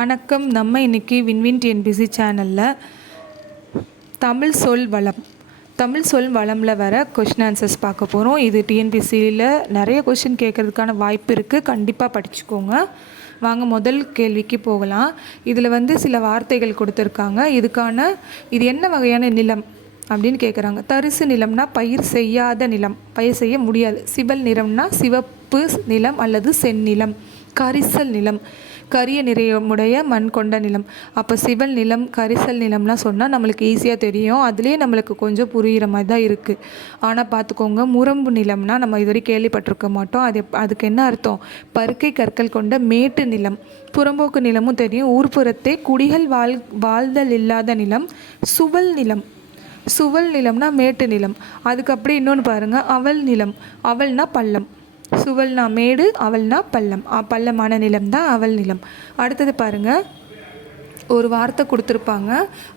வணக்கம். நம்ம இன்றைக்கி வின்வின் டிஎன்பிசி சேனலில் தமிழ் சொல் வளமில் வர கொஷின் ஆன்சர்ஸ் பார்க்க போகிறோம். இது டிஎன்பிசியில் நிறைய கொஷின் கேட்குறதுக்கான வாய்ப்பு இருக்குது. கண்டிப்பாக படிச்சுக்கோங்க. வாங்க முதல் கேள்விக்கு போகலாம். இதில் சில வார்த்தைகள் கொடுத்துருக்காங்க. இது என்ன வகையான நிலம் அப்படின்னு கேட்குறாங்க. தரிசு நிலம்னா பயிர் செய்யாத நிலம், பயிர் செய்ய முடியாது. சிவல் நிறம்னா சிவப்பு நிலம் அல்லது செந்நிலம். கரிசல் நிலம் கரிய நிறையமுடைய மண் கொண்ட நிலம். அப்போ சிவல் நிலம், கரிசல் நிலம்லாம் சொன்னால் நம்மளுக்கு ஈஸியாக தெரியும். அதுலேயே நம்மளுக்கு கொஞ்சம் புரிகிற மாதிரி தான் இருக்குது. ஆனால் பார்த்துக்கோங்க, முரம்பு நிலம்னா நம்ம இதுவரை கேள்விப்பட்டிருக்க மாட்டோம். அதுக்கு என்ன அர்த்தம்? பருக்கை கற்கள் கொண்ட மேட்டு நிலம். புறம்போக்கு நிலமும் தெரியும். ஊர்ப்புறத்தே குடிகள் வாழ்தல் இல்லாத நிலம் சுவல் நிலம். சுவல் நிலம்னா மேட்டு நிலம். அதுக்கு அப்படியே இன்னொன்று பாருங்கள், அவல் நிலம். அவல்னா பள்ளம். சுவல்னா மேடு, அவல்னா பள்ளம். பள்ளமான நிலம் தான் அவல் நிலம். அடுத்தது பாருங்கள், ஒரு வார்த்தை கொடுத்துருப்பாங்க.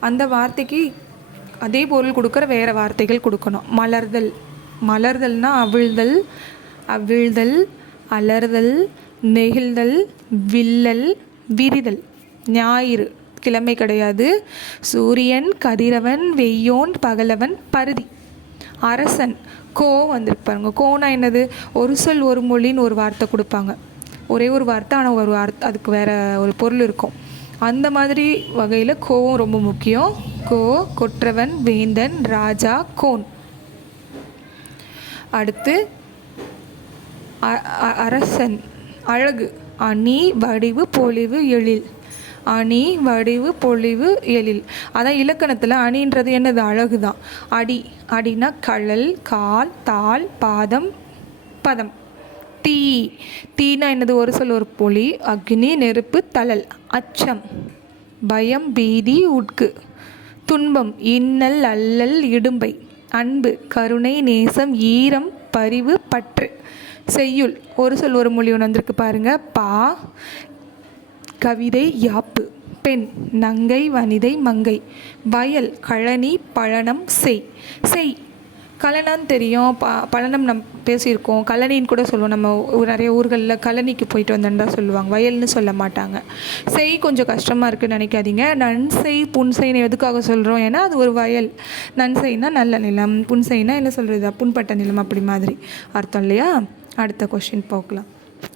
அந்த வார்த்தைக்கு அதே பொருள் கொடுக்குற வேறு வார்த்தைகள் கொடுக்கணும். மலர்தல்னா அவிழ்தல், அலர்தல், நெகிழ்தல், வில்லல், விரிதல். ஞாயிறு கிழமை கிடையாது. சூரியன், கதிரவன், வெய்யோன், பகலவன், பருதி. அரசன் கோ வந்திருப்பாருங்க. கோனா என்னது? ஒரு சொல் ஒரு மொழின்னு ஒரு வார்த்தை கொடுப்பாங்க. ஒரே ஒரு வார்த்தை, ஆனால் அதுக்கு வேறு ஒரு பொருள் இருக்கும். அந்த மாதிரி வகையில் கோவும் ரொம்ப முக்கியம். கோ, கொற்றவன், வேந்தன், ராஜா, கோன். அடுத்து அரசன் அழகு. அணி, வடிவு, பொலிவு, எழில். அணி, வடிவு, பொலிவு, எழில். அதான் இலக்கணத்தில் அணின்றது என்னது? அழகு தான். அடினா கழல், கால், தாள், பாதம், பதம். தீனா என்னது? ஒரு சொல் ஒரு பொலி. அக்னி, நெருப்பு, தழல். அச்சம், பயம், பீதி, உட்கு. துன்பம், இன்னல், அல்லல், இடும்பை. அன்பு, கருணை, நேசம், ஈரம், பரிவு, பற்று. செய்யுள் ஒரு சொல் ஒரு மொழி ஒன்று வந்திருக்கு பாருங்க. பா, கவிதை, யாப்பு. பெண், நங்கை, வனிதை, மங்கை. வயல், கழனி, பழனம், செய். கலனான்னு தெரியும். பழனம் பேசியிருக்கோம். கழனின்னு கூட சொல்லுவோம். நம்ம நிறைய ஊர்களில் கழனிக்கு போயிட்டு வந்தேன்னு தான் சொல்லுவாங்க, வயல்னு சொல்ல மாட்டாங்க. செய் கொஞ்சம் கஷ்டமாக இருக்குதுன்னு நினைக்காதீங்க. நன்செய், புன்செய்ன்னு எதுக்காக சொல்கிறோம்? ஏன்னா அது ஒரு வயல். நன்செய்னா நல்ல நிலம், புன்செய்னா என்ன சொல்கிறது? புண்பட்ட நிலம், அப்படி மாதிரி அர்த்தம் இல்லையா? அடுத்த கொஸ்டின் பார்க்கலாம்.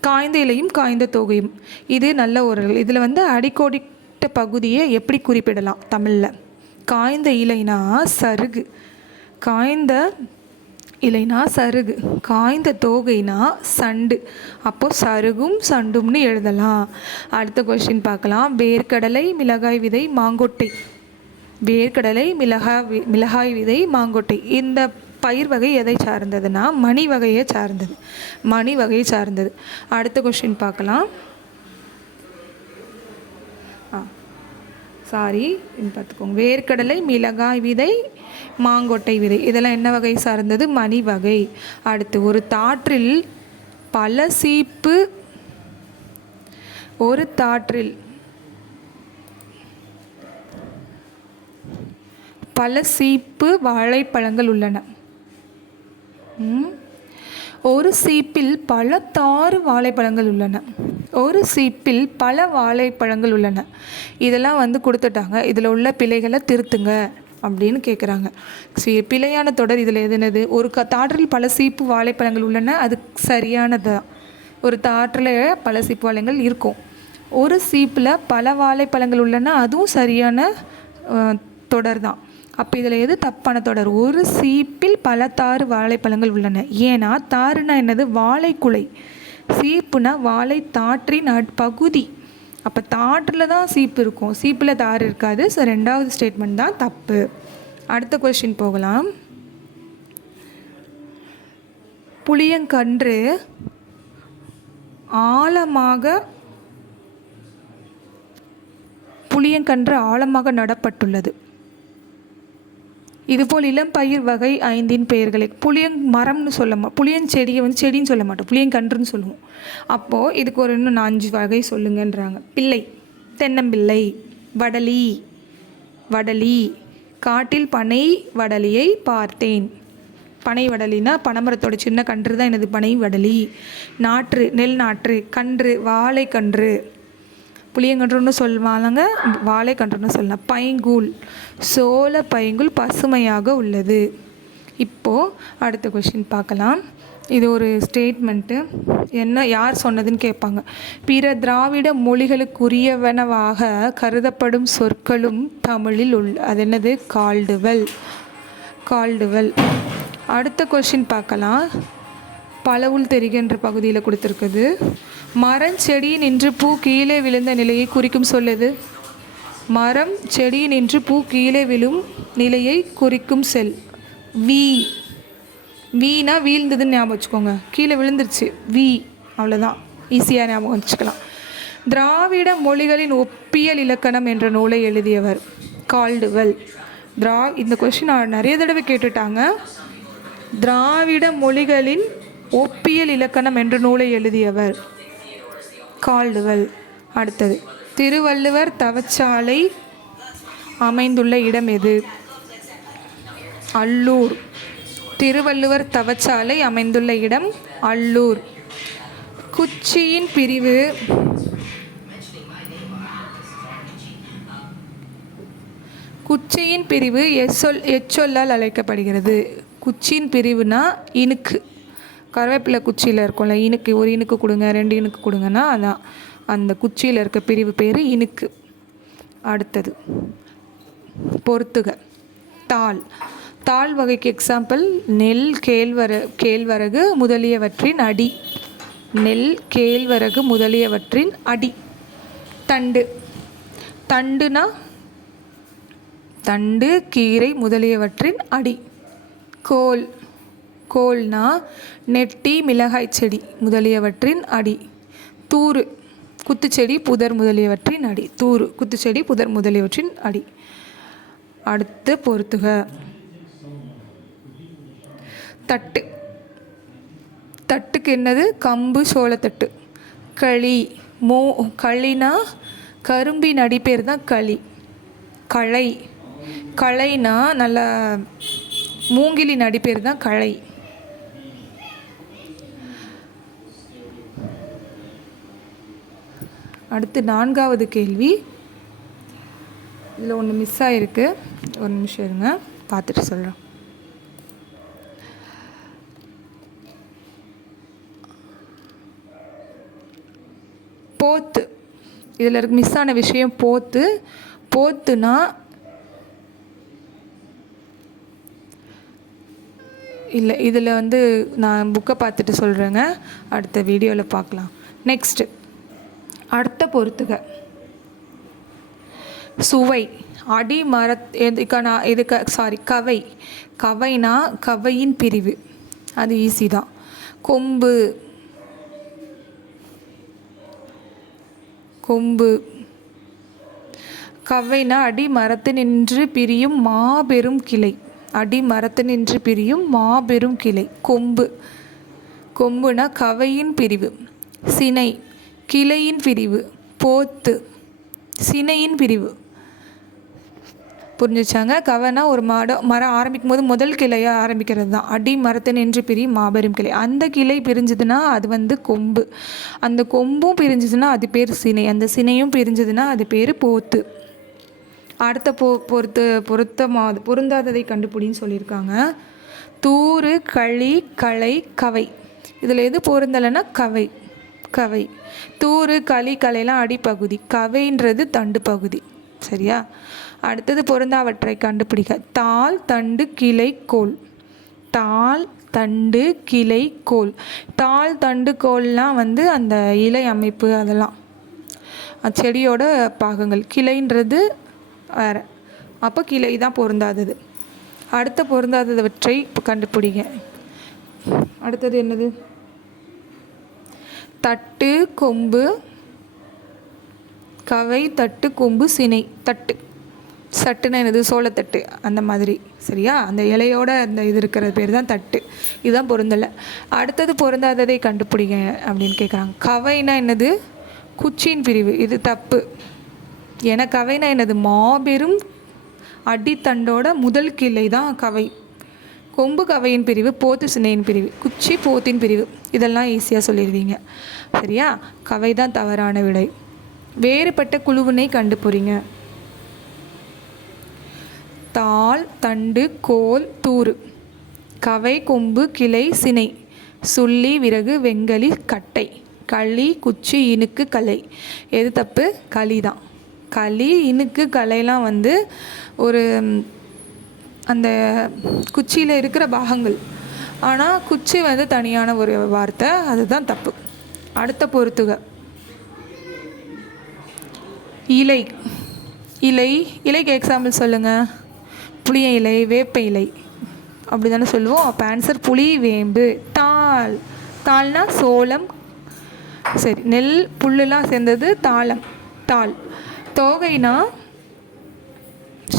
காய்ந்த இலையும் காய்ந்த தொகையும். இது நல்ல உரல். இதில் அடிக்கோடிட்ட பகுதியை எப்படி குறிப்பிடலாம் தமிழில்? காய்ந்த இலைனா சருகு, காய்ந்த இலைனா சருகு. காய்ந்த தோகைனா சண்டு. அப்போது சருகும் சண்டும்னு எழுதலாம். அடுத்த கொஸ்டின் பார்க்கலாம். வேர்க்கடலை, மிளகாய் விதை, மாங்கொட்டை. வேர்க்கடலை, மிளகாய் விதை, மாங்கொட்டை. இந்த பயிர் வகை எதை சார்ந்ததுன்னா மணி வகையை சார்ந்தது. அடுத்த கொஸ்டின் பார்க்கலாம். பார்த்துக்கோங்க. வேர்க்கடலை, மிளகாய் விதை, மாங்கொட்டை விதை இதெல்லாம் என்ன வகை சார்ந்தது? மணி வகை. அடுத்து, ஒரு தாற்றில் பல சீப்பு வாழைப்பழங்கள் உள்ளன. ஒரு சீப்பில் பல தாறு வாழைப்பழங்கள் உள்ளன. ஒரு சீப்பில் பல வாழைப்பழங்கள் உள்ளன. இதெல்லாம் கொடுத்துட்டாங்க. இதில் உள்ள பிழைகளை திருத்துங்க அப்படின்னு கேட்குறாங்க. பிழையான தொடர் இதில் எதுனது? ஒரு தாற்றில் பல சீப்பு வாழைப்பழங்கள் உள்ளன, அது சரியானது தான். ஒரு தாற்றில் பல சீப்பு வாழைகள் இருக்கும். ஒரு சீப்பில் பல வாழைப்பழங்கள் உள்ளன, அதுவும் சரியான தொடர் தான். அப்போ இதில் எது தப்பான தொடர்? ஒரு சீப்பில் பல தாறு வாழைப்பழங்கள் உள்ளன. ஏன்னா தாறுனா என்னது? வாழைக்குலை. சீப்புனா வாழை தாற்றின் பகுதி. அப்போ தாற்றில் தான் சீப்பு இருக்கும், சீப்பில் தாறு இருக்காது. ஸோ ரெண்டாவது ஸ்டேட்மெண்ட் தான் தப்பு. அடுத்த கொஸ்டின் போகலாம். புளியங்கன்று ஆழமாக நடப்பட்டுள்ளது. இதுபோல் இளம் பயிர் வகை 5 பெயர்களை. மரம்னு புளியஞ்செடியை செடின்னு சொல்ல மாட்டோம், புளியங்கன்றுன்னு சொல்லுவோம். அப்போது இதுக்கு ஒரு இன்னும் 5 வகை சொல்லுங்கன்றாங்க. பிள்ளை, தென்னம்பிள்ளை. வடலி, காட்டில் பனை வடலியை பார்த்தேன். பனை வடலினா பனைமரத்தோட சின்ன கன்று தான் எனது பனை வடலி. நாற்று, நெல் நாற்று. கன்று, வாழைக்கன்று. புளியங்கன்றுன்னு சொல்லுவாங்க, வாழைக்கன்றுன்னு சொல்லலாம். பைங்கூழ், சோள பைங்கூழ் பசுமையாக உள்ளது. இப்போது அடுத்த கொஷின் பார்க்கலாம். இது ஒரு ஸ்டேட்மெண்ட்டு. என்ன, யார் சொன்னதுன்னு கேட்பாங்க. பிற திராவிட மொழிகளுக்குரியவனவாக கருதப்படும் சொற்களும் தமிழில் அது என்னது? கால்டுவெல். கால்டுவெல். அடுத்த கொஷின் பார்க்கலாம். பலவுள் தெரிகின்ற பகுதியில் கொடுத்துருக்குது. மரம் செடி நின்று பூ கீழே விழுந்த நிலையை குறிக்கும் சொல்லுது. மரம் செடி நின்று பூ கீழே விழும் நிலையை குறிக்கும் செல். வீணா வீழ்ந்ததுன்னு ஞாபகம் வச்சுக்கோங்க. கீழே விழுந்துருச்சு, வி, அவ்வளோதான். ஈஸியாக ஞாபகம் வச்சுக்கலாம். திராவிட மொழிகளின் ஒப்பியல் இலக்கணம் என்ற நூலை எழுதியவர் கால்டுவெல். இந்த கொஷின் நிறைய தடவை கேட்டுட்டாங்க. திராவிட மொழிகளின் ஒப்பியல் இலக்கணம் என்ற நூலை எழுதியவர் கால்டுவெல். அடுத்தது, திருவள்ளுவர் தவச்சாலை அமைந்துள்ள இடம் எது? அல்லூர். திருவள்ளுவர் தவச்சாலை அமைந்துள்ள இடம் அல்லூர். குச்சியின் பிரிவு எச்சொல்லால் அழைக்கப்படுகிறது. குச்சியின் பிரிவுனா இனுக்கு. கருவேப்பிலை குச்சியில் இருக்கும்ல, இனுக்கு, ஒரு இனுக்கு கொடுங்க, 2 இனுக்கு கொடுங்கன்னா அதான் அந்த குச்சியில் இருக்க பிரிவு பேர் இனுக்கு. அடுத்தது பொறுத்துக. தாள். தாள் வகைக்கு எக்ஸாம்பிள் நெல், கேழ்வரகு முதலியவற்றின் அடி. நெல், கேழ்வரகு முதலியவற்றின் அடி. தண்டு. தண்டுனா தண்டு, கீரை முதலியவற்றின் அடி. கோல். கோல்னா நெட்டி, மிளகாய் செடி முதலியவற்றின் அடி. தூறு, குத்துச்செடி, புதர் முதலியவற்றின் அடி. தூறு, குத்துச்செடி, புதர் முதலியவற்றின் அடி. அடுத்து பொறுத்துக. தட்டு. தட்டுக்கு என்னது? கம்பு, சோளத்தட்டு. களி. களினா கரும்பின் அடிப்பேர் தான் களி. களை. களைனா நல்ல மூங்கிலின் அடிப்பேர் தான் களை. அடுத்து 4வது கேள்வி. இதில் ஒன்று மிஸ் ஆகிருக்கு, ஒரு நிமிஷம் இருங்க, பார்த்துட்டு சொல்கிறேன். போத்து. இதில் இருக்க மிஸ் ஆன விஷயம் போத்து. போத்துனா இல்லை, இதில் நான் புக்கை பார்த்துட்டு சொல்கிறேங்க, அடுத்த வீடியோவில் பார்க்கலாம். நெக்ஸ்ட்டு அடுத்த பொறுத்துக. சுவை. அடி கவை. கவைனா கவையின் பிரிவு, அது ஈஸி தான். கொம்பு. கொம்பு. கவைனா அடி மரத்தினின்று பிரியும் மாபெரும் கிளை. அடி மரத்தினின்று பிரியும் மாபெரும் கிளை. கொம்பு. கொம்புனா கவையின் பிரிவு. சினை, கிளையின் பிரிவு. போத்து, சினையின் பிரிவு. புரிஞ்சிச்சாங்க? கவைனா ஒரு மரம் ஆரம்பிக்கும் போது முதல் கிளையாக ஆரம்பிக்கிறது தான். அடி மரத்தினின்று பிரியும் மாபெரும் கிளை. அந்த கிளை பிரிஞ்சதுன்னா அது கொம்பு. அந்த கொம்பும் பிரிஞ்சதுன்னா அது பேர் சினை. அந்த சினையும் பிரிஞ்சதுன்னா அது பேர் போத்து. அடுத்த பொருந்தாததை கண்டுபிடின்னு சொல்லியிருக்காங்க. தூறு, களி, களை, கவை. இதில் எது பொருந்தலைன்னா கவை. கவை. தூறு, களி, கலைலாம் அடிப்பகுதி. கவைன்றது தண்டு பகுதி. சரியா? அடுத்தது பொருந்தாவற்றை கண்டுபிடிக்க. தாள், தண்டு, கிளை, கோல். தாள், தண்டு, கிளை, கோல். தாள், தண்டு, கோல்லாம் அந்த இலை அமைப்பு, அதெல்லாம் செடியோட பாகங்கள். கிளைன்றது வேறு. அப்போ கிளை தான் பொருந்தாதது. அடுத்த பொருந்தாதவற்றை இப்போ கண்டுபிடிங்க. அடுத்தது என்னது? தட்டு, கொம்பு, கவை, தட்டு, கொம்பு, சினை. தட்டு. சட்டுன்னு என்னது? சோளத்தட்டு, அந்த மாதிரி. சரியா? அந்த இலையோட அந்த இது இருக்கிற பேர் தான் தட்டு. இதுதான் பொருந்தலை. அடுத்தது பொருந்தாததை கண்டுபிடிங்க அப்படின்னு கேட்குறாங்க. கவைனா என்னது? குச்சியின் பிரிவு. இது தப்பு. ஏன்னா கவைனா என்னது? மாபெரும் அடித்தண்டோட முதல் கிளை தான் கவை. கொம்பு கவையின் பிரிவு, போத்து சினையின் பிரிவு, குச்சி போத்தின் பிரிவு. இதெல்லாம் ஈஸியாக சொல்லிடுவீங்க. சரியா? கவை தான் தவறான விடை. வேறுபட்ட குழுவினை கண்டுபிடிங்க. தாள், தண்டு, கோல், தூறு. கவை, கொம்பு, கிளை, சினை. சுள்ளி, விறகு, வெங்கலி, கட்டை. களி, குச்சி, இனுக்கு, கலை. எது தப்பு? களி தான். களி, இனுக்கு, கலைலாம் வந்து ஒரு அந்த குச்சியில் இருக்கிற பாகங்கள். ஆனால் குச்சி வந்து தனியான ஒரு வார்த்தை, அதுதான் தப்பு. அடுத்த பொறுத்துக. இலை. இலை, இலைக்கு எக்ஸாம்பிள் சொல்லுங்கள். புளிய இலை, வேப்ப இலை, அப்படி தானே சொல்லுவோம். அப்போ ஆன்சர் புளி, வேம்பு. தாள், தாள்னா சோளம். சரி, நெல் புல்லுலாம் சேர்ந்தது தாளம், தாள். தோகைனா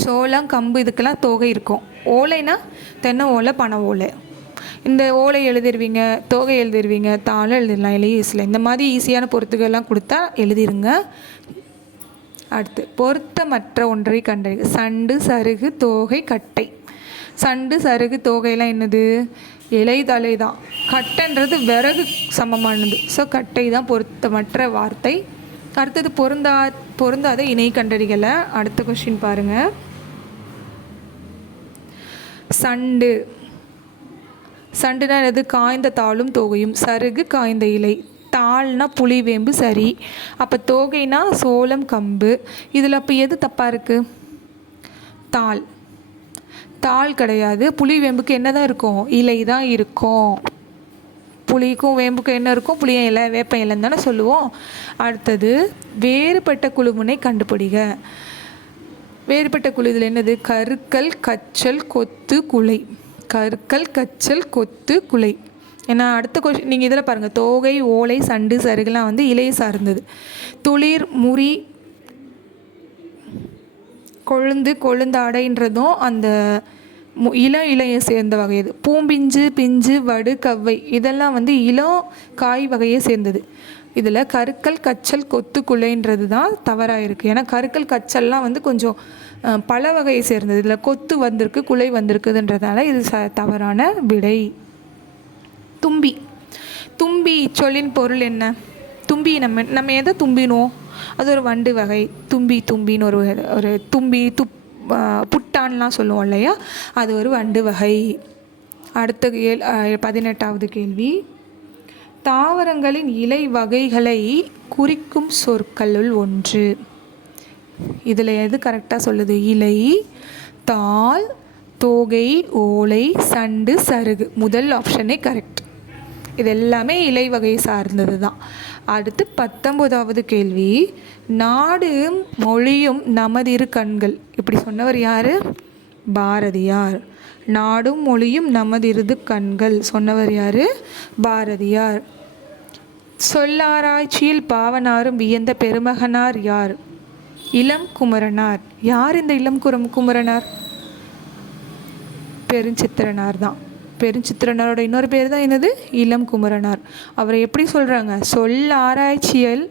சோளம், கம்பு, இதுக்கெல்லாம் தோகை இருக்கும். ஓலைனா தென்னை ஓலை, பனை ஓலை. இந்த ஓலை எழுதிடுவீங்க, தோகை எழுதிடுவீங்க, தாளை எழுதிடலாம், ஈஸியில். இந்த மாதிரி ஈஸியான பொறுத்துக்கெல்லாம் கொடுத்தா எழுதிருங்க. அடுத்து பொருத்தமற்ற ஒன்றை கண்டறிக. சண்டு, சருகு, தோகை, கட்டை. சண்டு, சருகு, தோகைலாம் என்னது? இலை, தலை தான். கட்டைன்றது விறகு சமமானது. ஸோ கட்டை தான் பொருத்தமற்ற வார்த்தை. அடுத்தது பொருந்தாத இணை கண்டறிகளை. அடுத்த கொஸ்டின் பாருங்கள். சண்டு. சண்டுனா என்னது? காய்ந்த தாளும் தோகையும். சருகு, காய்ந்த இலை. தாள்னா புளி, வேம்பு. சரி. அப்போ தோகைனா சோளம், கம்பு. இதில் அப்போ எது தப்பாக இருக்குது? தாள். தாள் கிடையாது. புளி, வேம்புக்கு என்ன தான் இருக்கும்? இலை தான் இருக்கும். புளிக்கும் வேம்புக்கும் என்ன இருக்கும்? புளிய இலை, வேப்ப இலைன்னு தானே சொல்லுவோம். அடுத்தது வேறுபட்ட குழுவினை கண்டுபிடிங்க. வேறுபட்ட குழு இதில் என்னது? கருக்கல், கச்சல், கொத்து, குலை. கருக்கல், கச்சல், கொத்து, குலை. ஏன்னா அடுத்த கொஸ்டின் நீங்கள் இதில் பாருங்கள். தோகை, ஓலை, சண்டு, சருகுலாம் வந்து இலையை சார்ந்தது. துளிர், முறி, கொழுந்து, கொழுந்தாடைன்றதும் அந்த இலையை சேர்ந்த வகை. இது பூம்பிஞ்சு, பிஞ்சு, வடு, கவ்வை, இதெல்லாம் வந்து இளம் காய் வகையை சேர்ந்தது. இதில் கருக்கல், கச்சல், கொத்து, குலைன்றது தான் தவறாக இருக்குது. ஏன்னா கருக்கல், கச்சல்லாம் வந்து கொஞ்சம் பல வகையை சேர்ந்தது. இதில் கொத்து வந்திருக்கு, குலை வந்திருக்குதுன்றதால இது தவறான விடை. தும்பி. தும்பி சொல்லின் பொருள் என்ன? தும்பி நம்ம எதை தும்பினோம்? அது ஒரு வண்டு வகை. தும்பின்னு ஒரு தும்பி, புட்டான்லாம் சொல்லுவோம் இல்லையா, அது ஒரு வண்டு வகை. அடுத்த 18வது கேள்வி. தாவரங்களின் இலை வகைகளை குறிக்கும் சொற்களுள் ஒன்று. இதில் எது கரெக்டாக சொல்லுது? இலை, தாள், தோகை, ஓலை, சண்டு, சருகு. முதல் ஆப்ஷனே கரெக்ட். இது எல்லாமே இலை வகையை சார்ந்தது தான். அடுத்து 19வது கேள்வி. நாடு மொழியும் நமதிரு கண்கள். இப்படி சொன்னவர் யார்? பாரதியார். நாடும் மொழியும் நமதிருது கண்கள் சொன்னவர் யார்? பாரதியார். சொல்லாராய்ச்சியில் பாவனாரும் வியந்த பெருமகனார் யார்? இளம் குமரனார். யார் இந்த இளம் குமரனார்? பெருஞ்சித்திரனார் தான். பெருஞ்சித்திரனாரோட இன்னொரு பேர் தான் என்னது? இளம் குமரனார். அவரை எப்படி சொல்கிறாங்க? சொல் ஆராய்ச்சியில்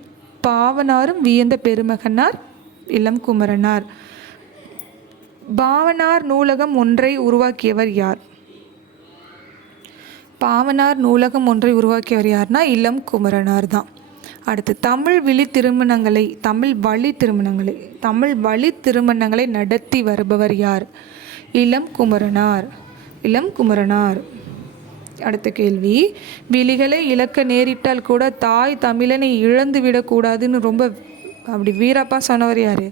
பாவனாரும் வியந்த பெருமகனார் இளம் குமரனார். பாவனார் நூலகம் ஒன்றை உருவாக்கியவர் யார்? பாவனார் நூலகம் ஒன்றை உருவாக்கியவர் யார்னா இளம் குமரனார் தான். அடுத்து தமிழ் வழி திருமணங்களை நடத்தி வருபவர் யார்? இளம் குமரனார். அடுத்த கேள்வி. விழிகளை இழக்க நேரிட்டால் கூட தாய் தமிழனை இழந்து விடக்கூடாதுன்னு ரொம்ப அப்படி வீரப்பா சொன்னவர் யார்?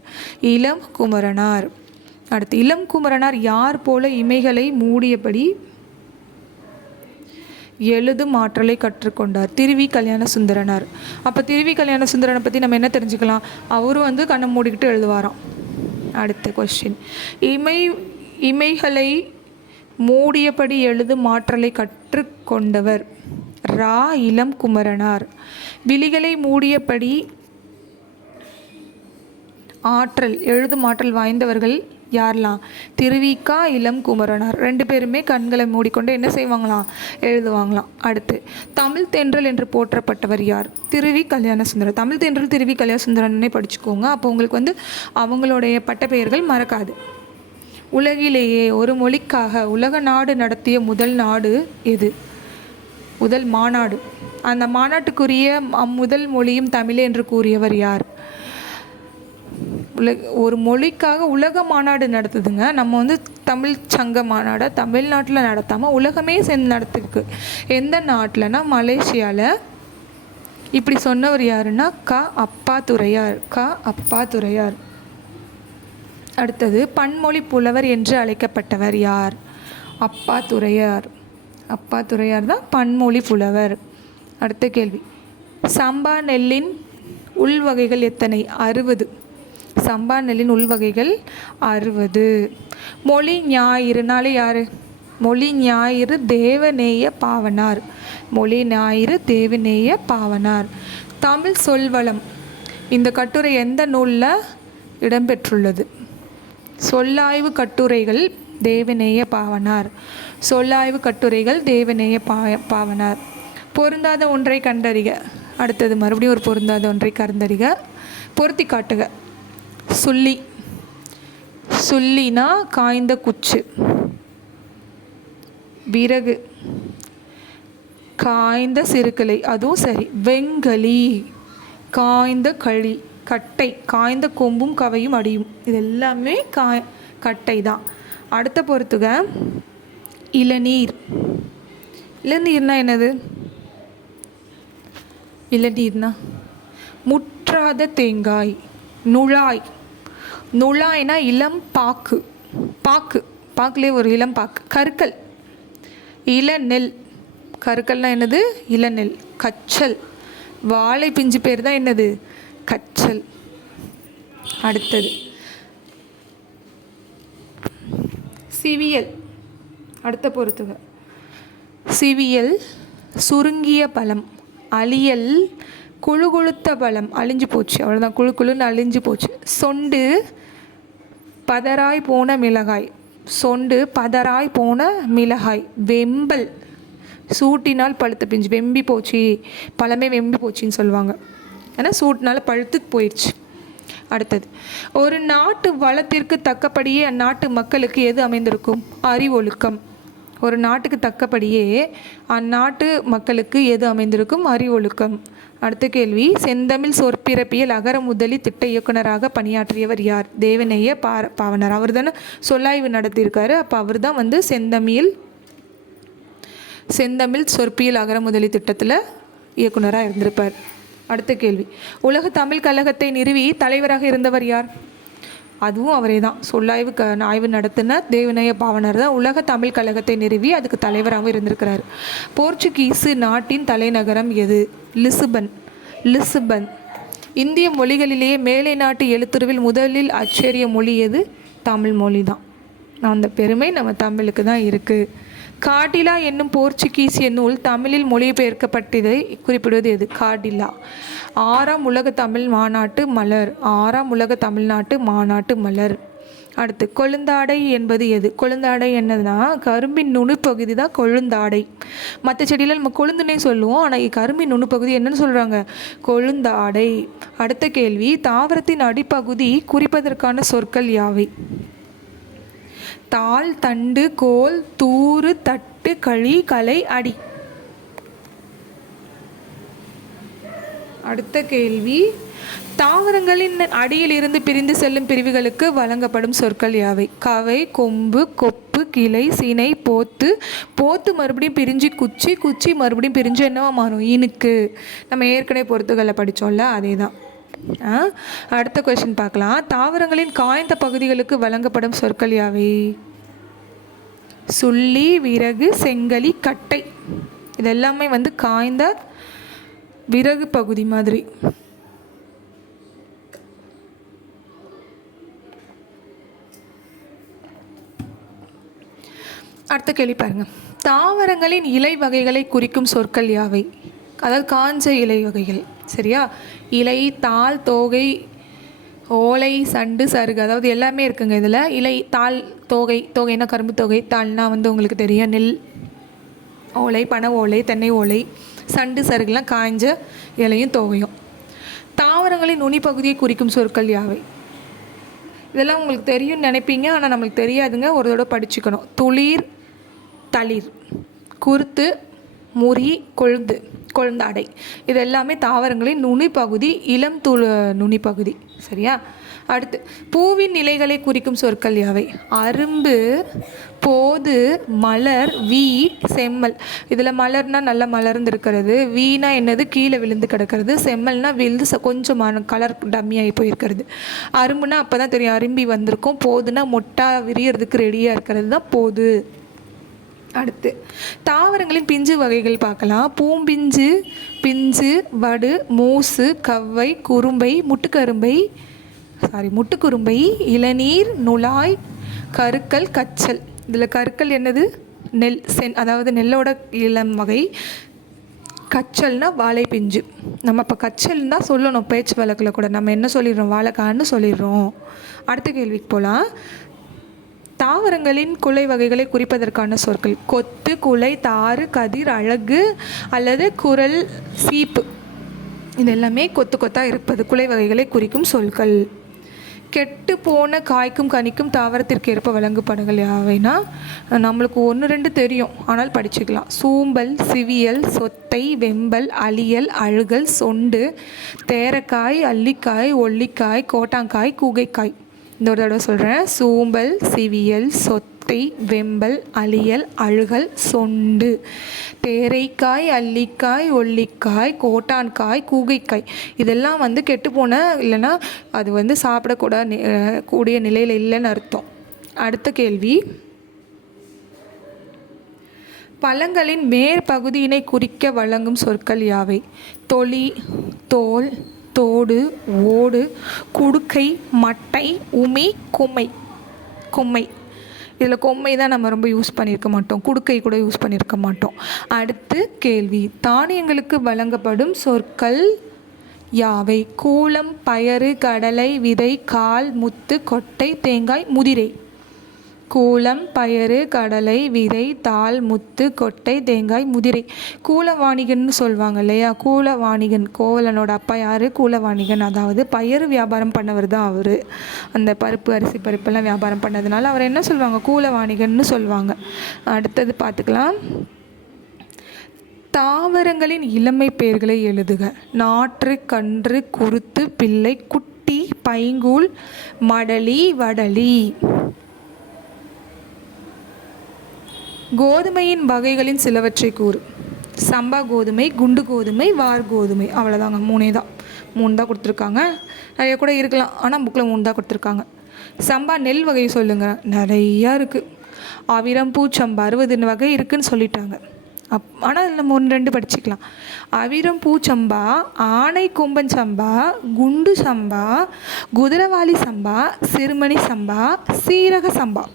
இளம் குமரனார். அடுத்து இளம் குமரனார் யார் போல இமைகளை மூடியபடி எழுதும் ஆற்றலை கற்றுக்கொண்டார்? திருவி கல்யாண சுந்தரனார். அப்போ திருவி கல்யாண சுந்தரனை பற்றி நம்ம என்ன தெரிஞ்சுக்கலாம்? அவரும் வந்து கண்ணை மூடிக்கிட்டு எழுதுவாராம். அடுத்த கொஸ்டின். இமைகளை மூடியபடி எழுதும் ஆற்றலை கற்றுக்கொண்டவர் ரா. இளம் குமரனார். விழிகளை மூடியபடி எழுதும் ஆற்றல் வாய்ந்தவர்கள் யாரெல்லாம்? திருவிக்கா, இளம் குமரனார். ரெண்டு பேருமே கண்களை மூடிக்கொண்டு என்ன செய்வாங்களாம்? எழுதுவாங்களாம். அடுத்து தமிழ் தென்றல் என்று போற்றப்பட்டவர் யார்? திருவி கல்யாண சுந்தரன். தமிழ் தென்றல் திருவி கல்யாண சுந்தரனே படிச்சுக்கோங்க. அப்போ உங்களுக்கு வந்து அவங்களுடைய பட்டப்பெயர்கள் மறக்காது. உலகிலேயே ஒரு மொழிக்காக உலக நாடு நடத்திய முதல் நாடு எது? முதல் மாநாடு. அந்த மாநாட்டுக்குரிய முதல் மொழியும் தமிழ் என்று கூறியவர் யார்? ஒரு மொழிக்காக உலக மாநாடு நடத்துதுங்க. நம்ம வந்து தமிழ் சங்க மாநாடை தமிழ்நாட்டில் நடத்தாமல் உலகமே சேர்ந்து நடத்திருக்கு. எந்த நாட்டில்னா மலேசியாவில். இப்படி சொன்னவர் யாருன்னா அப்பாத்துரையார். அடுத்தது பன்மொழி புலவர் என்று அழைக்கப்பட்டவர் யார்? அப்பாத்துரையார் தான் பன்மொழி புலவர். அடுத்த கேள்வி, சம்பா நெல்லின் உள்வகைகள் எத்தனை? 60. சம்பா நெல்லின் உள்வகைகள் 60. மொழி ஞாயிறுனாலே யார்? மொழி ஞாயிறு தேவநேய பாவனார். தமிழ் சொல்வளம் இந்த கட்டுரை எந்த நூலில் இடம்பெற்றுள்ளது? சொல்லாய்வு கட்டுரைகள் தேவநேய பாவனார். பொருந்தாத ஒன்றை கண்டறிக. அடுத்தது மறுபடியும் ஒரு பொருந்தாத ஒன்றை கண்டறிக, பொருத்தி காட்டுக. சுள்ளினா காய்ந்த குச்சு. விறகு காய்ந்த சிறுகிளை, அதுவும் சரி. வெங்களி காய்ந்த களி. கட்டை காய்ந்த கொம்பும் கவையும் அடியும். இது எல்லாமே கட்டை தான். அடுத்த பொறுத்துக, இளநீர்னா என்னது? இளநீர்னா முற்றாத தேங்காய். நுழாய்னா இளம் பாக்குலே ஒரு இளம் பாக்கு. கற்கள் இளநெல். கற்கள்னா என்னது? இளநெல். கச்சல் வாழை பிஞ்சு பேர் தான் என்னது? கச்சல். அடுத்தது சிவியல். அடுத்த பொறுத்துக, சிவியல் சுருங்கிய பழம். அழியல் குழுகுழுத்த பழம், அழிஞ்சு போச்சு, அவ்வளோதான், குழுன்னு அழிஞ்சு போச்சு. சொண்டு பதராய் போன மிளகாய். வெம்பல் சூட்டினால் பழுத்த பிஞ்சு. வெம்பி போச்சு, பழமே வெம்பி போச்சுன்னு சொல்லுவாங்க. ஏன்னா சூட்டினால பழுத்து போயிடுச்சு. அடுத்தது, ஒரு நாட்டு வளத்திற்கு தக்கபடியே அந்நாட்டு மக்களுக்கு எது அமைந்திருக்கும்? அறிவொழுக்கம். ஒரு நாட்டுக்கு தக்கபடியே அந்நாட்டு மக்களுக்கு எது அமைந்திருக்கும்? அறிவொழுக்கம். அடுத்த கேள்வி, செந்தமிழ் சொற்பிறப்பியல் அகர முதலி திட்ட இயக்குனராக பணியாற்றியவர் யார்? தேவநேய பாவனார். அவர் தானே சொல்லாய்வு நடத்தியிருக்காரு. அப்போ அவர் தான் வந்து செந்தமிழ் சொற்பியல் அகர முதலி திட்டத்தில் இயக்குனராக இருந்திருப்பார். அடுத்த கேள்வி, உலக தமிழ் கழகத்தை நிறுவி தலைவராக இருந்தவர் யார்? அதுவும் அவரே தான். ஆய்வு நடத்தின தேவநேய பாவனார் தான் உலக தமிழ் கழகத்தை நிறுவி அதுக்கு தலைவராகவும் இருந்திருக்கிறார். போர்ச்சுகீசு நாட்டின் தலைநகரம் எது? லிஸ்பன். இந்திய மொழிகளிலேயே மேலை நாட்டு எழுத்துருவில் முதலில் அச்சேரிய மொழி எது? தமிழ் மொழி தான். அந்த பெருமை நம்ம தமிழுக்கு தான் இருக்குது. காடிலா என்னும் போர்ச்சுகீசிய நூல் தமிழில் மொழிபெயர்க்கப்பட்டதை குறிப்பிடுவது எது? காடிலா. 6ஆம் உலக தமிழ் மாநாட்டு மலர். அடுத்து, கொழுந்தாடை என்பது எது? கொழுந்தாடை என்னதுன்னா கரும்பின் நுணுப்பகுதி தான் கொழுந்தாடை. மற்ற செடியில் நம்ம கொழுந்துனே சொல்லுவோம், ஆனால் கரும்பின் நுணுப்பகுதி என்னன்னு சொல்கிறாங்க? கொழுந்தாடை. அடுத்த கேள்வி, தாவரத்தின் அடிப்பகுதி குறிப்பதற்கான சொற்கள் யாவை? தாள், தண்டு, கோல், தூறு, தட்டு, கழி, கலை, அடி. அடுத்த கேள்வி, தாவரங்களின் அடியில் இருந்து பிரிந்து செல்லும் பிரிவுகளுக்கு வழங்கப்படும் சொற்கள் யாவை? கவை, கொம்பு, கொப்பு, கிளை, சினை, போத்து மறுபடியும் பிரிஞ்சு குச்சி மறுபடியும் பிரிஞ்சு என்னவா மாறும்? இனுக்கு. நம்ம ஏற்கனவே பொறுத்துகளை படித்தோம்ல, அதே தான். அடுத்த கொஸ்டின் பார்க்கலாம். தாவரங்களின் காய்ந்த பகுதிகளுக்கு வழங்கப்படும் சொற்கள் யாவை? சுள்ளி, விறகு, செங்கலி, கட்டை. இதெல்லாமே வந்து காய்ந்த விறகு பகுதி மாதிரி. அடுத்த கேள்வி பாருங்க. தாவரங்களின் இலை வகைகளை குறிக்கும் சொற்கள் யாவை? அதாவது காஞ்ச இலை வகைகள். சரியா? இலை, தாள், தோகை, ஓலை, சண்டு, சருகு, அதாவது எல்லாமே இருக்குங்க இதில். இலை, தாள், தோகைன்னா கரும்பு தொகை, தாள்னா வந்து உங்களுக்கு தெரியும் நெல் ஓலை, பனை ஓலை, தென்னை ஓலை, சண்டு, சருகுலாம் காய்ஞ்ச இலையும் தோகையும். தாவரங்களின் நுனி பகுதியை குறிக்கும் சொற்கள் யாவை? இதெல்லாம் உங்களுக்கு தெரியும்னு நினைப்பீங்க, ஆனால் நம்மளுக்கு தெரியாதுங்க. ஒரு தடவை படிச்சுக்கணும். துளிர், தளிர், குருத்து, முறி, கொழுந்து. கொழுந்தாடை. இது எல்லாமே தாவரங்களின் நுனிப்பகுதி, இளம் நுனிப்பகுதி. சரியா? அடுத்து, பூவின் நிலைகளை குறிக்கும் சொற்கள் யாவை? அரும்பு, போது, மலர், வீ, செம்மல். இதில் மலர்னா நல்லா மலர்ந்துருக்கிறது, வீணா என்னது கீழே விழுந்து கிடக்கிறது, செம்மல்னா விழுந்து கொஞ்சம் கலர் டம்மியாகி போயிருக்கிறது. அரும்புனா அப்போ தான் தெரியும் அரும்பி வந்திருக்கும், போதுனா மொட்டா விரியறதுக்கு ரெடியாக இருக்கிறது தான் போது. அடுத்து, தாவரங்களின் பிஞ்சு வகைகள் பார்க்கலாம். பூம்பிஞ்சு, பிஞ்சு, வடு, மூசு, கவ்வை, குறும்பை, முட்டுக்குறும்பை, இளநீர், நுழாய், கருக்கல், கச்சல். இதில் கருக்கல் என்னது? நெல், அதாவது நெல்லோட இளம் வகை. கச்சல்னா வாழை பிஞ்சு. நம்ம இப்போ கச்சல் தான் சொல்லணும் பேச்சு வழக்கில் கூட. நம்ம என்ன சொல்லிடுறோம்? வாழைக்கான்னு சொல்லிடுறோம். அடுத்த கேள்விக்கு போகலாம். தாவரங்களின் குலை வகைகளை குறிப்பதற்கான சொற்கள். கொத்து, குலை, தாறு, கதிர், அழகு அல்லது குரல், சீப்பு. இது எல்லாமே கொத்து கொத்தாக இருப்பது குலை வகைகளை குறிக்கும் சொற்கள். கெட்டு போன காய்க்கும் கனிக்கும் தாவரத்திற்கு ஏற்ப வழங்கப்படுகள் யாவைனா நம்மளுக்கு 1-2 தெரியும், ஆனால் படிச்சுக்கலாம். சூம்பல், சிவியல், சொத்தை, வெம்பல், அலியல், அழுகல், சொண்டு, தேரக்காய், அல்லிக்காய், ஒல்லிக்காய், கோட்டாங்காய், கூகைக்காய். இன்னொரு தடவை சொல்கிறேன். சூம்பல், சிவியல், சொத்தை, வெம்பல், அலியல், அழுகல், சொண்டு, தேரைக்காய், அல்லிக்காய், ஒல்லிக்காய், கோட்டான்காய், கூகைக்காய். இதெல்லாம் கெட்டுப்போன இல்லைன்னா அது சாப்பிடக்கூட நிலையில் இல்லைன்னு அர்த்தம். அடுத்த கேள்வி, பழங்களின் மேற்பகுதியினை குறிக்க வழங்கும் சொற்கள் யாவை? தொளி, தோல், தோடு, ஓடு, குடுக்கை, மட்டை, உமி, கொம்மை. இதில் கொம்மை தான் நம்ம ரொம்ப யூஸ் பண்ணியிருக்க மாட்டோம், குடுக்கை கூட யூஸ் பண்ணியிருக்க மாட்டோம். அடுத்து கேள்வி, தானியங்களுக்கு வழங்கப்படும் சொற்கள் யாவை? கூளம், பயறு, கடலை, விதை, கால், முத்து, கொட்டை, தேங்காய், முதிரை. கூளம், பயறு, கடலை, விதை, தாள், முத்து, கொட்டை, தேங்காய், முதிரை. கூலவாணிகன்னு சொல்லுவாங்க இல்லையா? கூலவாணிகன், கோவலனோட அப்பா யார்? கூலவாணிகன். அதாவது பயறு வியாபாரம் பண்ணவர் தான் அவர். அந்த பருப்பு, அரிசி பருப்பெல்லாம் வியாபாரம் பண்ணதுனால அவர் என்ன சொல்லுவாங்க? கூலவாணிகன்னு சொல்லுவாங்க. அடுத்தது பார்த்துக்கலாம். தாவரங்களின் இளமை பெயர்களை எழுதுக. நாற்று, கன்று, குருத்து, பிள்ளை, குட்டி, பைங்கூழ், மடலி, வடலி. கோதுமையின் வகைகளின் சிலவற்றை கூறு. சம்பா கோதுமை, குண்டு கோதுமை, வார் கோதுமை. அவ்வளோதாங்க, 3 தான் கொடுத்துருக்காங்க. நிறைய கூட இருக்கலாம், ஆனால் புக்கில் 3 தான் கொடுத்துருக்காங்க. சம்பா நெல் வகை சொல்லுங்கள். நிறையா இருக்குது. அவிரம், பூச்சம்பா 60 வகை இருக்குதுன்னு சொல்லிட்டாங்க. ஆனால் அதில் நம்ம 1-2 படிச்சுக்கலாம். அவிரம், பூச்சம்பா, ஆனை கொம்பன் சம்பா, குண்டு சம்பா, குதிரவாளி சம்பா, சிறுமணி சம்பா, சீரக சம்பா.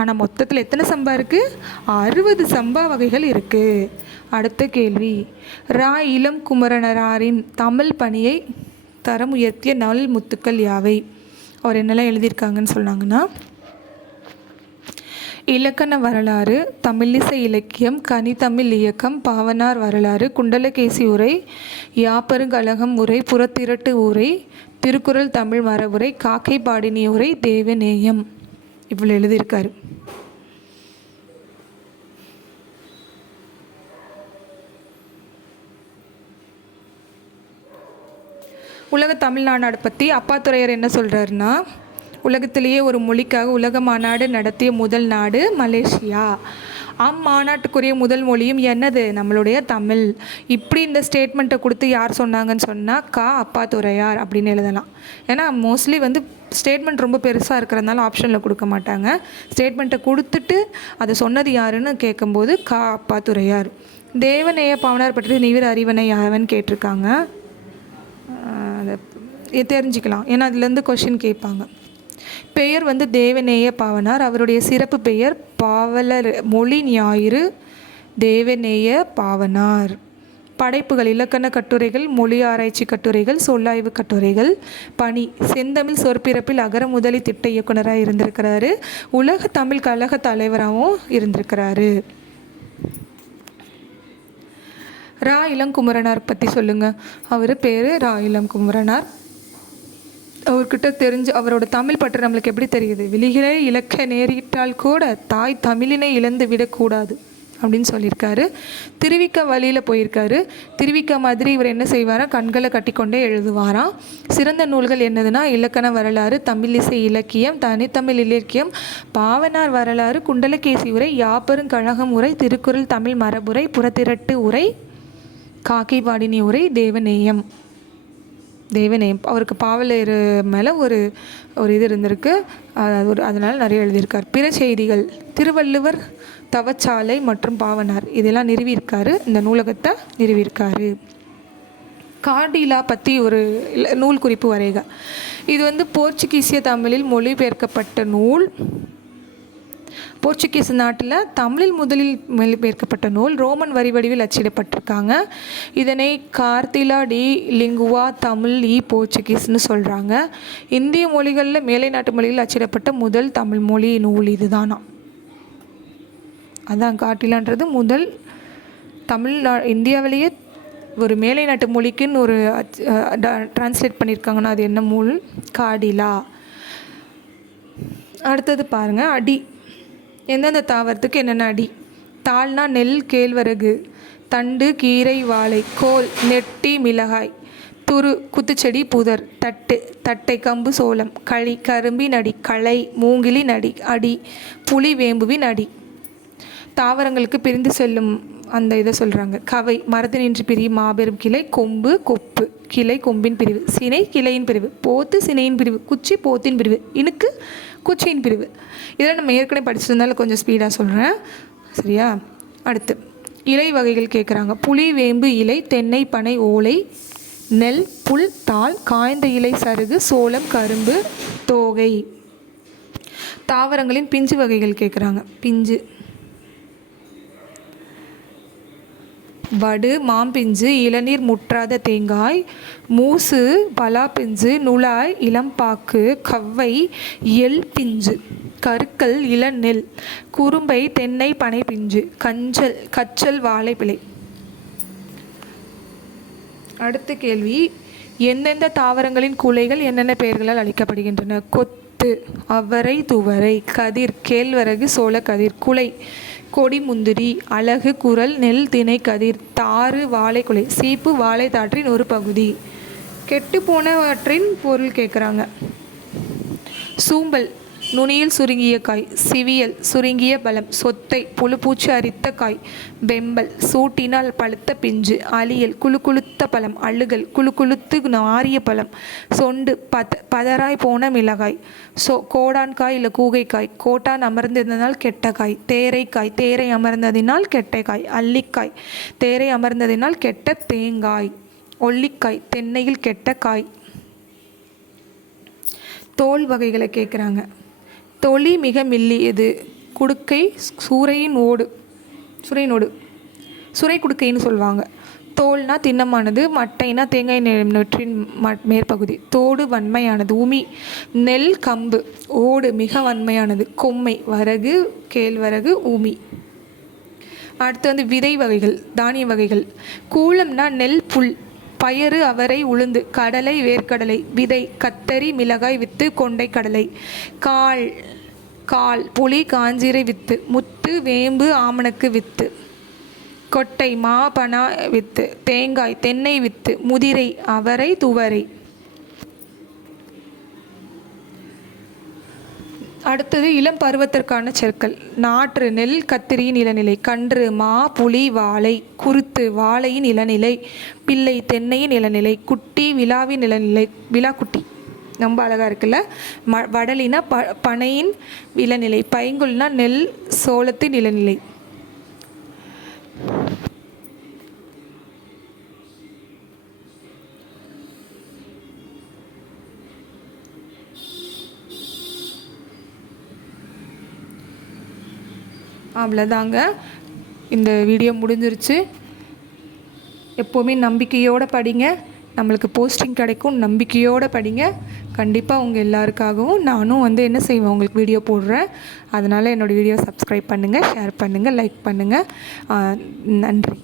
ஆனால் மொத்தத்தில் எத்தனை சம்பா இருக்குது? 60 சம்பா வகைகள் இருக்குது. அடுத்த கேள்வி, ரா இளம் குமரனாரின் தமிழ் பணியை தரம் உயர்த்திய நல் முத்துக்கள் யாவை? அவர் என்னெல்லாம் எழுதியிருக்காங்கன்னு சொன்னாங்கன்னா, இலக்கண வரலாறு, தமிழிசை இலக்கியம், கனித்தமிழ் இயக்கம், பாவனார் வரலாறு, குண்டலகேசி உரை, யாப்பருங்கழகம் உரை, புறத்திரட்டு உரை, திருக்குறள் தமிழ் மரபுரை, காக்கை பாடினி உரை, தேவநேயம். இவ்வளோ எழுதியிருக்காரு. உலக தமிழ் மாநாடு பற்றி அப்பாத்துரையர் என்ன சொல்கிறாருன்னா, உலகத்திலேயே ஒரு மொழிக்காக உலக மாநாடு நடத்திய முதல் நாடு மலேசியா. அம்மாநாட்டுக்குரிய முதல் மொழியும் என்னது? நம்மளுடைய தமிழ். இப்படி இந்த ஸ்டேட்மெண்ட்டை கொடுத்து யார் சொன்னாங்கன்னு சொன்னால் அப்பாத்துரையார் அப்படின்னு எழுதலாம். ஏன்னா மோஸ்ட்லி ஸ்டேட்மெண்ட் ரொம்ப பெருசாக இருக்கிறதுனால ஆப்ஷனில் கொடுக்க மாட்டாங்க. ஸ்டேட்மெண்ட்டை கொடுத்துட்டு அதை சொன்னது யாருன்னு கேட்கும்போது அப்பாத்துரையார். தேவநேய பாவனார் பற்றி நீவிர அறிவனை யாவன்னு கேட்டிருக்காங்க. அதை தெரிஞ்சுக்கலாம், ஏன்னா அதுலேருந்து கொஷின் கேட்பாங்க. பெயர் தேவநேய பாவனார். அவருடைய சிறப்பு பெயர் பாவலர் மொழி ஞாயிறு தேவநேய பாவனார். படைப்புகள், இலக்கண கட்டுரைகள், மொழி ஆராய்ச்சி கட்டுரைகள், சொல்லாய்வு கட்டுரைகள். பணி, செந்தமிழ் சொற்பிறப்பில் அகர முதலி திட்ட இயக்குனராக இருந்திருக்கிறாரு. உலக தமிழ் கழக தலைவராகவும் இருந்திருக்கிறாரு. ரா இளங்குமரனார் பற்றி சொல்லுங்கள். அவர் பேர் ரா இளங்குமரனார். அவர்கிட்ட அவரோட தமிழ் பற்று நம்மளுக்கு எப்படி தெரியுது? விழிகளை இலக்க நேரிட்டால் கூட தாய் தமிழினை இழந்து விடக்கூடாது அப்படின்னு சொல்லியிருக்காரு. திருவிக்க வழியில் போயிருக்காரு. திருவிக்க மாதிரி இவர் என்ன செய்வாராம், கண்களை கட்டிக்கொண்டே எழுதுவாராம். சிறந்த நூல்கள் என்னதுன்னா இலக்கண வரலாறு, தமிழிசை இலக்கியம், தனித்தமிழ் இலக்கியம், பாவனார் வரலாறு, குண்டலகேசி உரை, யாப்பருங்கழகம் உரை, திருக்குறள் தமிழ் மரபுரை, புறத்திரட்டு உரை, காக்கைபாடினி உரை, தேவநேயம். அவருக்கு பாவலர் மேலே ஒரு இது இருந்திருக்கு, அதனால் நிறைய எழுதியிருக்கார். பிற செய்திகள் திருவள்ளுவர், தவச்சாலை மற்றும் பாவனார் இதெல்லாம் நிறுவியிருக்காரு. இந்த நூலகத்தை நிறுவியிருக்காரு. கார்டிலா பற்றி ஒரு நூல் குறிப்பு வரைக. இது போர்ச்சுகீசிய தமிழில் மொழிபெயர்க்கப்பட்ட நூல். போர்ச்சுகீஸ் நாட்டில் தமிழில் முதலில் மொழிபெயர்க்கப்பட்ட நூல். ரோமன் வரி வடிவில் அச்சிடப்பட்டிருக்காங்க. இதனை கார்டிலா டி லிங்குவா தமிழ் போர்ச்சுகீஸ்னு சொல்கிறாங்க. இந்திய மொழிகளில் மேலை நாட்டு மொழியில் அச்சிடப்பட்ட முதல் தமிழ் மொழி நூல் இதுதானா. அதான் கார்டிலான்றது முதல் இந்தியாவிலேயே ஒரு மேலை நாட்டு மொழிக்குன்னு ஒரு டிரான்ஸ்லேட் பண்ணியிருக்காங்கன்னா அது என்ன நூல், கார்டிலா. அடுத்தது பாருங்கள், அடி. எந்தெந்த தாவரத்துக்கு என்னென்ன அடி. தாள்னா நெல், கேழ்வரகு, தண்டு, கீரை, வாழை, கோல், நெட்டி, மிளகாய், துரு, குத்துச்செடி, புதர், தட்டை, கம்பு, சோளம், களி, கரும்பின் அடி, களை, மூங்கிலின் அடி, அடி, புளி, வேம்புவின் அடி. தாவரங்களுக்கு பிரிந்து செல்லும் அந்த இதை சொல்கிறாங்க. கவை, மரத்தினின்று பிரியும் மாபெரும் கிளை, கொம்பு, கொப்பு, கிளை கொம்பின் பிரிவு, சினை கிளையின் பிரிவு, போத்து சினையின் பிரிவு, குச்சி போத்தின் பிரிவு, இணுக்கு குச்சியின் பிரிவு. இதெல்லாம் நம்ம ஏற்கனவே படிச்சிருந்தாலும் கொஞ்சம் ஸ்பீடாக சொல்கிறேன், சரியா. அடுத்து இலை வகைகள் கேட்குறாங்க. புளி, வேம்பு இலை, தென்னை, பனை, ஓலை, நெல், புல், தாள், காய்ந்த இலை, சருகு, சோளம், கரும்பு, தோகை. தாவரங்களின் பிஞ்சு வகைகள் கேட்குறாங்க. பிஞ்சு வடு, மாம்பிஞ்சு, இளநீர் முற்றாத தேங்காய், மூசு, பலாப்பிஞ்சு, நுழாய், இளம்பாக்கு, கவ்வை, எள் பிஞ்சு, கருக்கல், இளநெல், குறும்பை, தென்னை, பனை பிஞ்சு, கச்சல், வாழைப்பிழை. அடுத்த கேள்வி, எந்தெந்த தாவரங்களின் குலைகள் என்னென்ன பெயர்களால் அழைக்கப்படுகின்றன. கொத்து, அவரை, துவரை, கதிர், கேழ்வரகு, சோளக்கதிர், குலை, கொடி, முந்திரி, அலகு, குரல், நெல், திணை, கதிர், தாறு, வாழைக்குலை, சீப்பு, வாழைத்தாற்றின் ஒரு பகுதி. கெட்டு போனவற்றின் பொருள் கேட்குறாங்க. சூம்பல், நுனியில் சுருங்கிய காய். சிவியல், சுருங்கிய பழம். சொத்தை, புழுப்பூச்சி அரித்த காய். வெம்பல், சூட்டினால் பழுத்த பிஞ்சு. அலியல், குழுக்குழுத்த பழம். அழுகல், குழுக்குழுத்து நாரிய பழம். சொண்டு, பதராய் போன மிளகாய். கோடான்காய் இல்லை கூகைக்காய். கோட்டான் அமர்ந்திருந்ததினால் கெட்ட காய். தேரைக்காய், தேரை அமர்ந்ததினால் கெட்ட காய். அல்லிக்காய், தேரை அமர்ந்ததினால் கெட்ட தேங்காய். ஒல்லிக்காய், தென்னையில் கெட்ட காய். தோல் வகைகளை கேட்குறாங்க. தொளி மிக மெல்லியது. குடுக்கை, சூறையின் ஓடு, சுரை குடுக்கைன்னு சொல்லுவாங்க. தோல்னா திண்ணமானது. மட்டைனா தேங்காய் நெற்றின் மேற்பகுதி. தோடு வன்மையானது. உமி, நெல், கம்பு. ஓடு மிக வன்மையானது. கொம்மை, வரகு, கேழ்வரகு, உமி. அடுத்து விதை வகைகள், தானிய வகைகள். கூளம்னா நெல், புல், பயறு, அவரை, உளுந்து, கடலை, வேர்க்கடலை. விதை, கத்தரி, மிளகாய் வித்து, கொண்டை கடலை. கால், புளி, காஞ்சீரை வித்து. முத்து, வேம்பு, ஆமணக்கு வித்து. கொட்டை, மா, பனா வித்து. தேங்காய், தென்னை வித்து. முதிரை, அவரை, துவரை. அடுத்தது இளம் பருவத்திற்கான சொற்கள். நாற்று, நெல், கத்திரியின் இளநிலை. கன்று, மா, புலி, வாழை. குருத்து, வாழையின் இளநிலை. பிள்ளை, தென்னையின் இளநிலை. குட்டி, விழாவின் இளநிலை. விழாக்குட்டி ரொம்ப அழகாக இருக்குல்ல. வடலினா பனையின் இளநிலை. பைங்குல்னா நெல், சோளத்தின் இளநிலை. அவ்வளோதாங்க, இந்த வீடியோ முடிஞ்சிருச்சு. எப்போவுமே நம்பிக்கையோடு படிங்க, நம்மளுக்கு போஸ்டிங் கிடைக்கும். நம்பிக்கையோடு படிங்க. கண்டிப்பாக உங்கள் எல்லாருக்காகவும் நானும் என்ன செய்வேன், உங்களுக்கு வீடியோ போடுறேன். அதனால் என்னோடய வீடியோ சப்ஸ்கிரைப் பண்ணுங்கள், ஷேர் பண்ணுங்கள், லைக் பண்ணுங்கள். நன்றி.